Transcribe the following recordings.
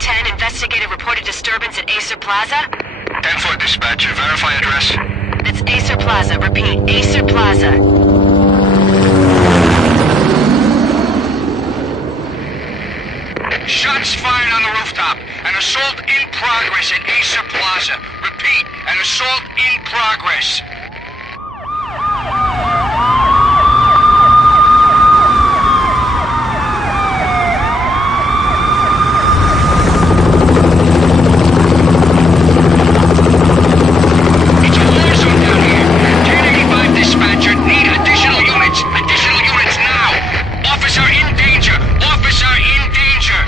1010, investigated reported disturbance at Acer Plaza. 10-4 dispatcher, verify address. It's Acer Plaza, repeat, Acer Plaza. Shots fired on the rooftop. An assault in progress at Acer Plaza. Repeat, an assault in progress. It's a war zone down here. 1085 dispatcher, need additional units. Additional units now. Officer in danger. Officer in danger.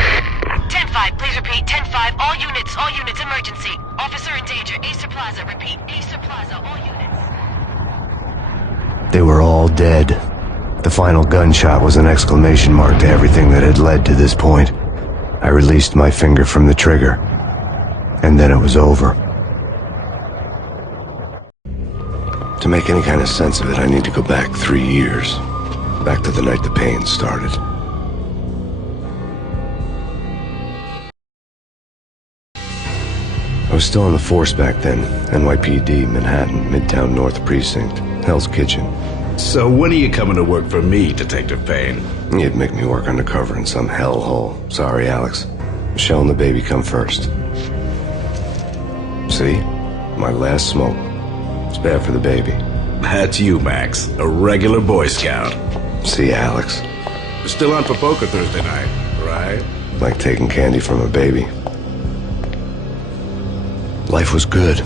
10-5, please repeat, 10-5, all units, emergency. Officer in danger, Acer Plaza, repeat, Acer Plaza, all units. They were all dead. The final gunshot was an exclamation mark to everything that had led to this point. I released my finger from the trigger, and then it was over. To make any kind of sense of it, I need to go back 3 years. Back to the night the Payne started. I was still on the force back then. NYPD, Manhattan, Midtown North Precinct, Hell's Kitchen. So when are you coming to work for me, Detective Payne? You'd make me work undercover in some hellhole. Sorry, Alex. Michelle and the baby come first. See? My last smoke. It's bad for the baby. That's you, Max. A regular Boy Scout. See, Alex. Still on for poker Thursday night, right? Like taking candy from a baby. Life was good.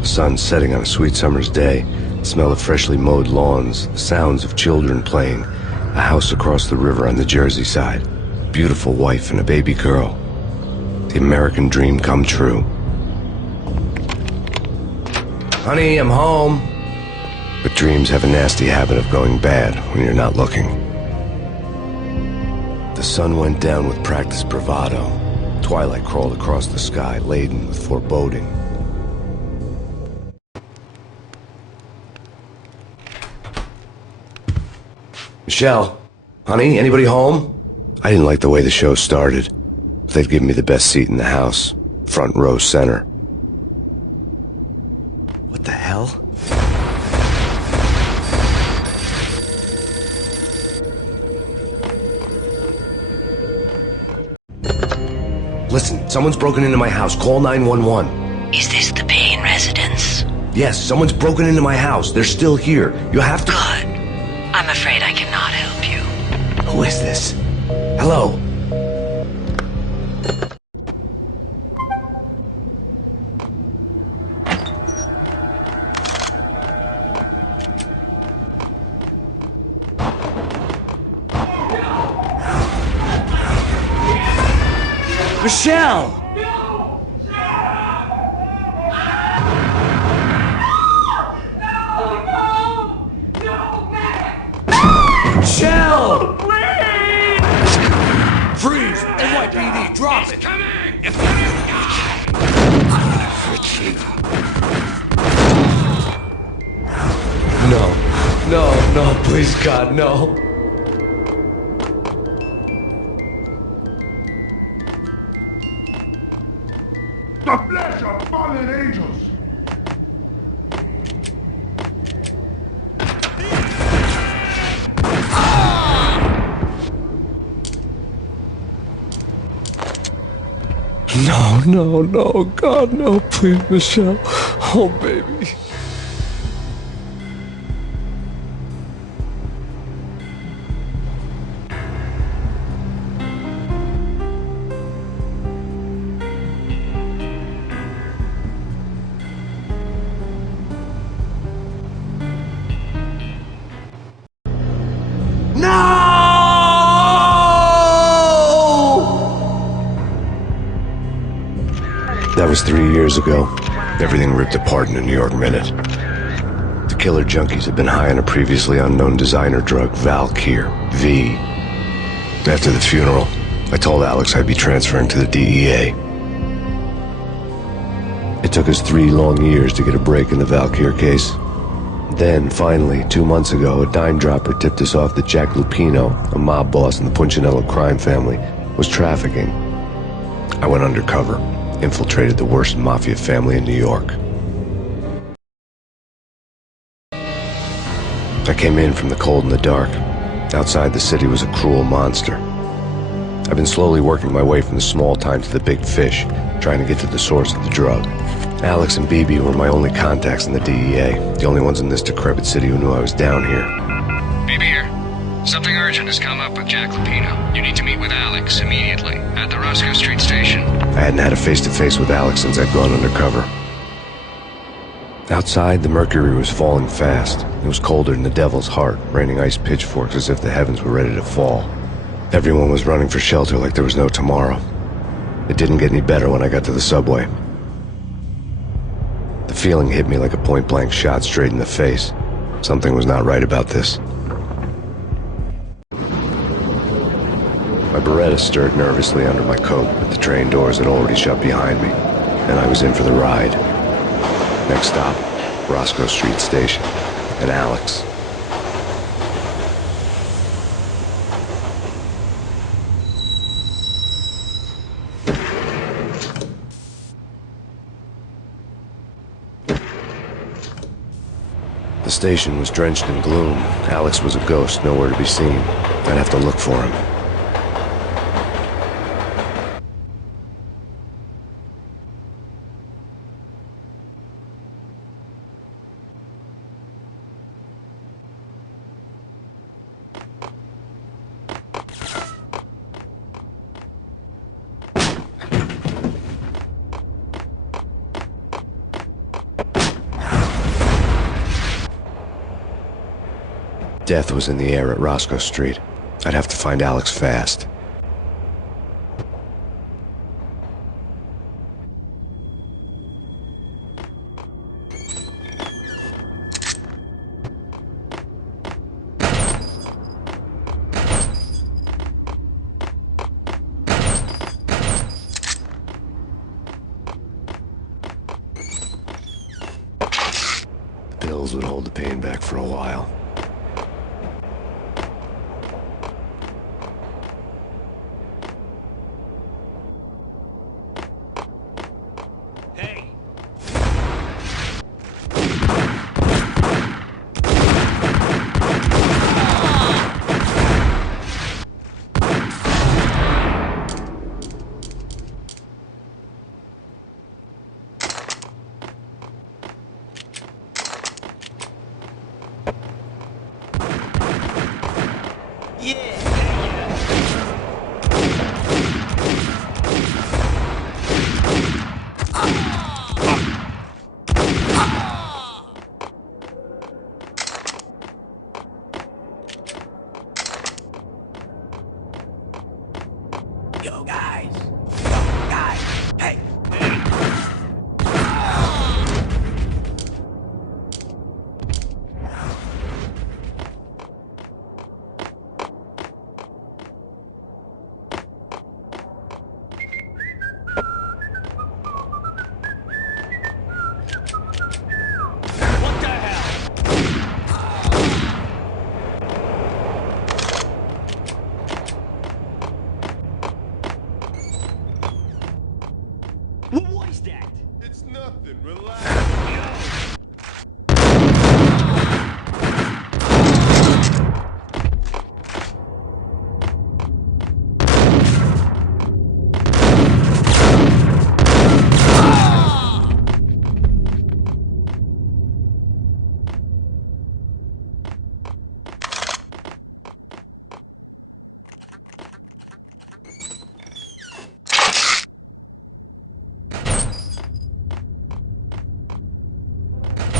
The sun setting on a sweet summer's day. The smell of freshly mowed lawns. The sounds of children playing. A house across the river on the Jersey side. Beautiful wife and a baby girl. The American dream come true. Honey, I'm home. But dreams have a nasty habit of going bad when you're not looking. The sun went down with practiced bravado. Twilight crawled across the sky, laden with foreboding. Michelle, honey, anybody home? I didn't like the way the show started. They'd given me the best seat in the house, front row center. What the hell? Listen, someone's broken into my house. Call 911. Is this the Payne residence? Yes, someone's broken into my house. They're still here. You have to... Good. I'm afraid I cannot help you. Who is this? Hello? Michelle! Michelle! Please! Freeze! NYPD, drop it! Coming! It's coming! No, please, God, no. The flesh of fallen angels! No, God, no, please, Michelle. Oh, baby. That was 3 years ago. Everything ripped apart in a New York minute. The killer junkies had been high on a previously unknown designer drug, Valkyr, V. After the funeral, I told Alex I'd be transferring to the DEA. It took us 3 long years to get a break in the Valkyr case. Then, finally, 2 months ago, a dime dropper tipped us off that Jack Lupino, a mob boss in the Punchinello crime family, was trafficking. I went undercover, infiltrated the worst mafia family in New York. I came in from the cold and the dark. Outside the city was a cruel monster. I've been slowly working my way from the small time to the big fish, trying to get to the source of the drug. Alex and BB were my only contacts in the DEA, the only ones in this decrepit city who knew I was down here. BB here. Something urgent has come up with Jack Lapino. You need to meet with Alex immediately at the Roscoe Street station. I hadn't had a face-to-face with Alex since I'd gone undercover. Outside, the mercury was falling fast. It was colder than the devil's heart, raining ice pitchforks as if the heavens were ready to fall. Everyone was running for shelter like there was no tomorrow. It didn't get any better when I got to the subway. The feeling hit me like a point-blank shot straight in the face. Something was not right about this. My Beretta stirred nervously under my coat, but the train doors had already shut behind me, and I was in for the ride. Next stop, Roscoe Street Station, and Alex. The station was drenched in gloom. Alex was a ghost, nowhere to be seen. I'd have to look for him. Death was in the air at Roscoe Street. I'd have to find Alex fast. The pills would hold the pain back for a while.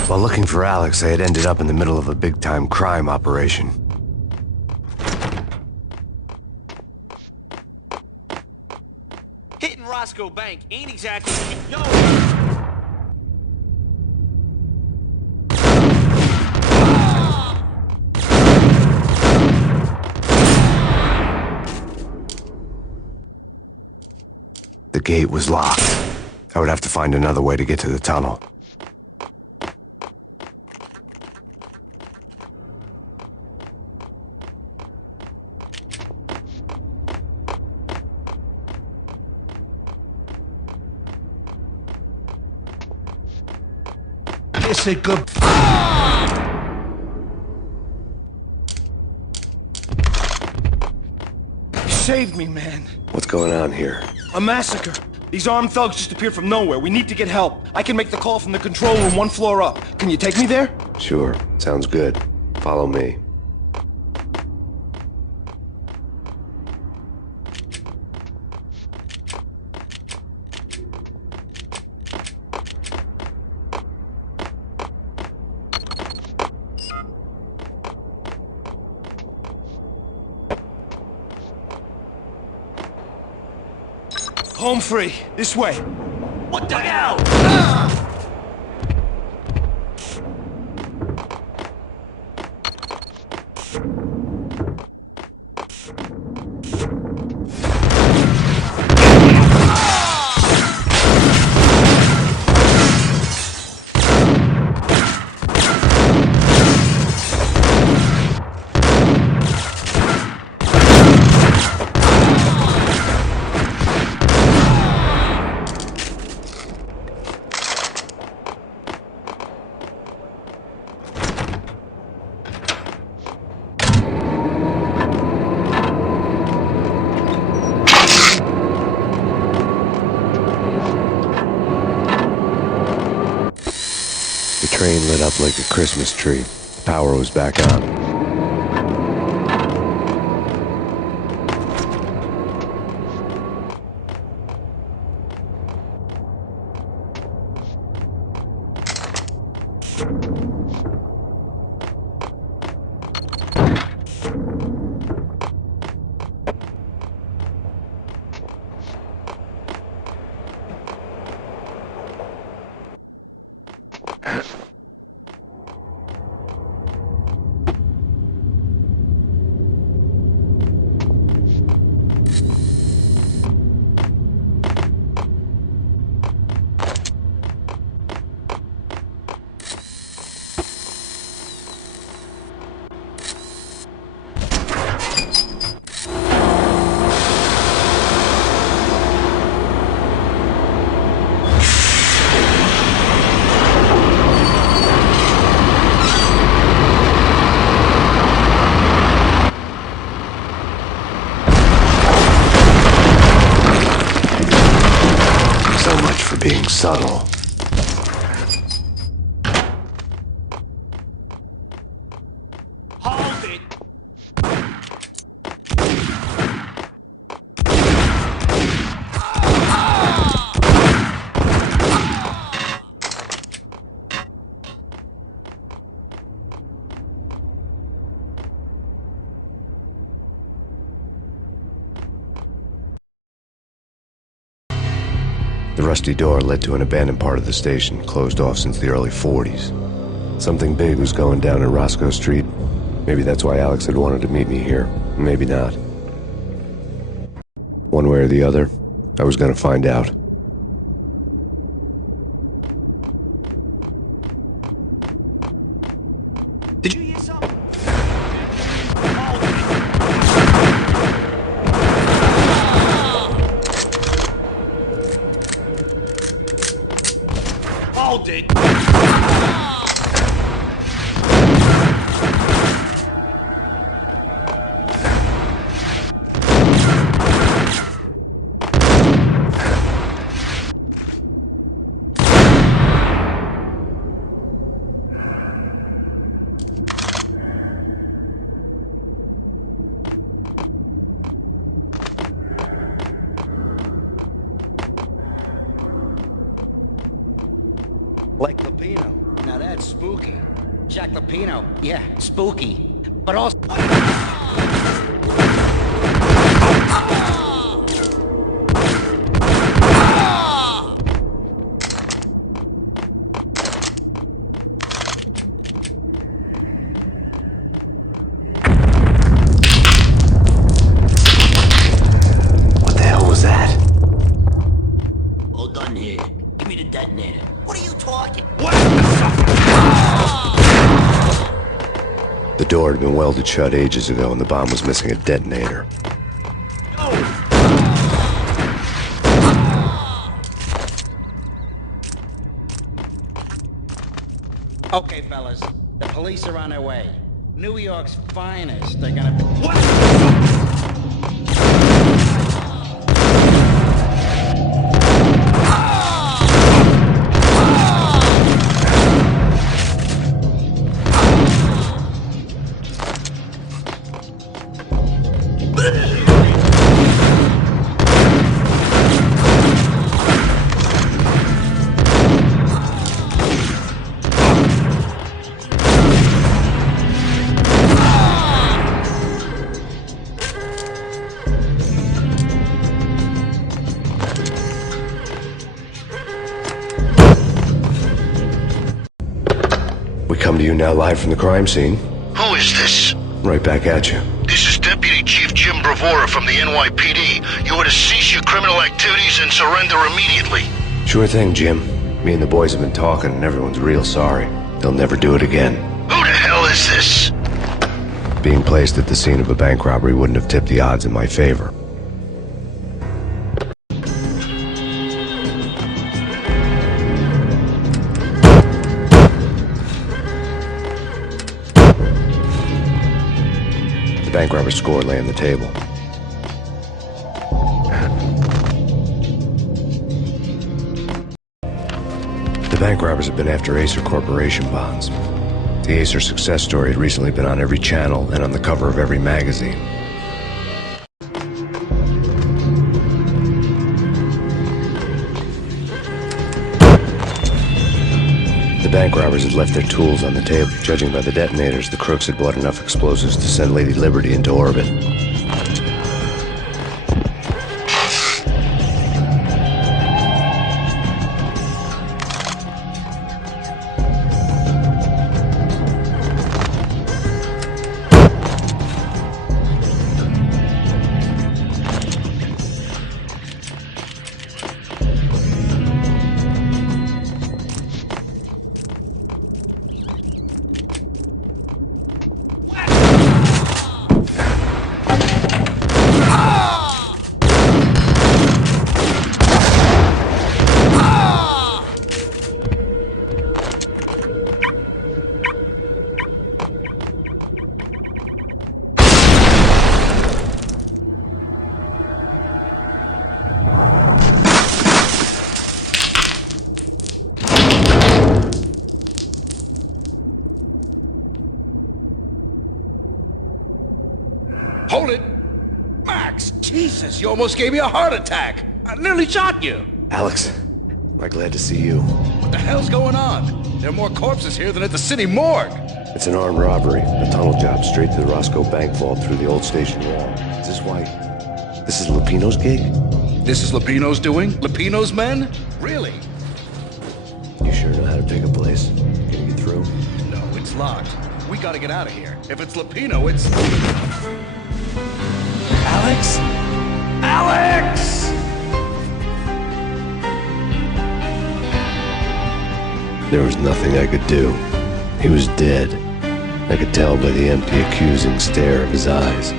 While looking for Alex, I had ended up in the middle of a big-time crime operation. Hitting Roscoe Bank ain't exactly... Yo! The gate was locked. I would have to find another way to get to the tunnel. Kiss it good. You saved me, man. What's going on here? A massacre. These armed thugs just appeared from nowhere. We need to get help. I can make the call from the control room 1 floor up. Can you take me there? Sure, sounds good. Follow me. Home free. This way. What the hell? The train lit up like a Christmas tree. The power was back on. Being subtle. Hold it! The rusty door led to an abandoned part of the station, closed off since the early 40s. Something big was going down in Roscoe Street. Maybe that's why Alex had wanted to meet me here. Maybe not. One way or the other, I was gonna find out. Did you hear something? Hold it! Like Lupino. Now that's spooky. Jack Lupino. Yeah, spooky. But also... What the hell was that? All done here. Give me the detonator. What are you talking? The door had been welded shut ages ago and the bomb was missing a detonator. Okay, fellas. The police are on their way. New York's finest. They're gonna... What? We come to you now live from the crime scene. Who is this? Right back at you. This is Deputy Chief Jim Bravura from the NYPD. You are to cease your criminal activities and surrender immediately. Sure thing, Jim. Me and the boys have been talking and everyone's real sorry. They'll never do it again. Who the hell is this? Being placed at the scene of a bank robbery wouldn't have tipped the odds in my favor. The bank robber's score lay on the table. The bank robbers have been after Acer Corporation bonds. The Acer success story had recently been on every channel and on the cover of every magazine. The bank robbers had left their tools on the table. Judging by the detonators, the crooks had bought enough explosives to send Lady Liberty into orbit. Hold it! Max, Jesus, you almost gave me a heart attack! I nearly shot you! Alex, we're glad to see you. What the hell's going on? There are more corpses here than at the city morgue! It's an armed robbery, a tunnel job straight to the Roscoe Bank vault through the old station wall. Is this why... this is Lupino's gig? This is Lupino's doing? Lupino's men? Really? You sure know how to pick a place? Can you get through? No, it's locked. We gotta get out of here. If it's Lupino, it's... Alex? Alex! There was nothing I could do. He was dead. I could tell by the empty, accusing stare of his eyes.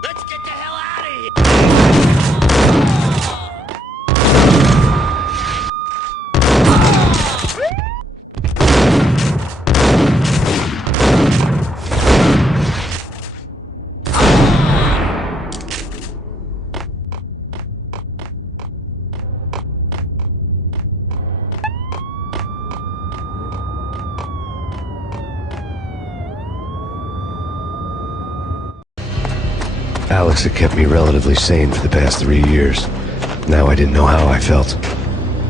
Let's get the hell out of here! Alex had kept me relatively sane for the past 3 years. Now I didn't know how I felt.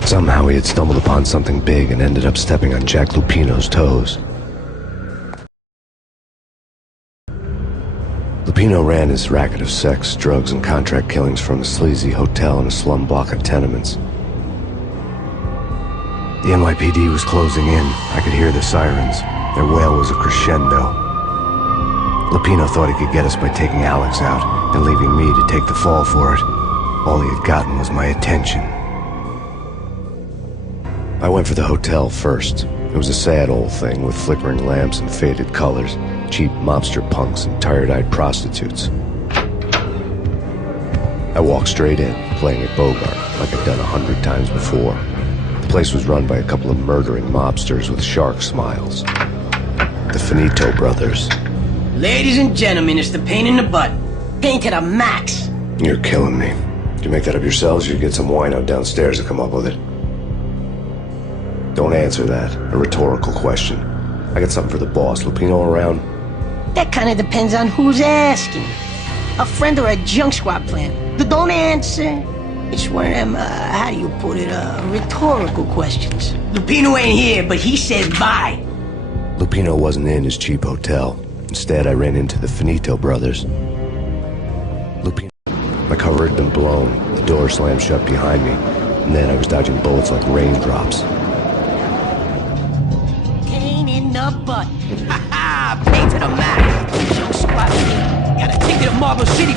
Somehow he had stumbled upon something big and ended up stepping on Jack Lupino's toes. Lupino ran his racket of sex, drugs, and contract killings from a sleazy hotel in a slum block of tenements. The NYPD was closing in. I could hear the sirens. Their wail was a crescendo. Lupino thought he could get us by taking Alex out and leaving me to take the fall for it. All he had gotten was my attention. I went for the hotel first. It was a sad old thing with flickering lamps and faded colors, cheap mobster punks and tired-eyed prostitutes. I walked straight in, playing at Bogart, like I'd done 100 times before. The place was run by a couple of murdering mobsters with shark smiles. The Finito brothers. Ladies and gentlemen, it's the pain in the butt. Pain to the max. You're killing me. Did you make that up yourselves, or you get some wino downstairs to come up with it? Don't answer that. A rhetorical question. I got something for the boss. Lupino around? That kind of depends on who's asking. A friend or a junk squad plan. Don't answer. It's one of them, how do you put it, rhetorical questions. Lupino ain't here, but he said bye. Lupino wasn't in his cheap hotel. Instead, I ran into the Finito brothers. Lupino. My cover had been blown. The door slammed shut behind me, and then I was dodging bullets like raindrops. Pain in the butt. Ha ha! Pain to the max. Junk squad. Got a ticket to Marble City.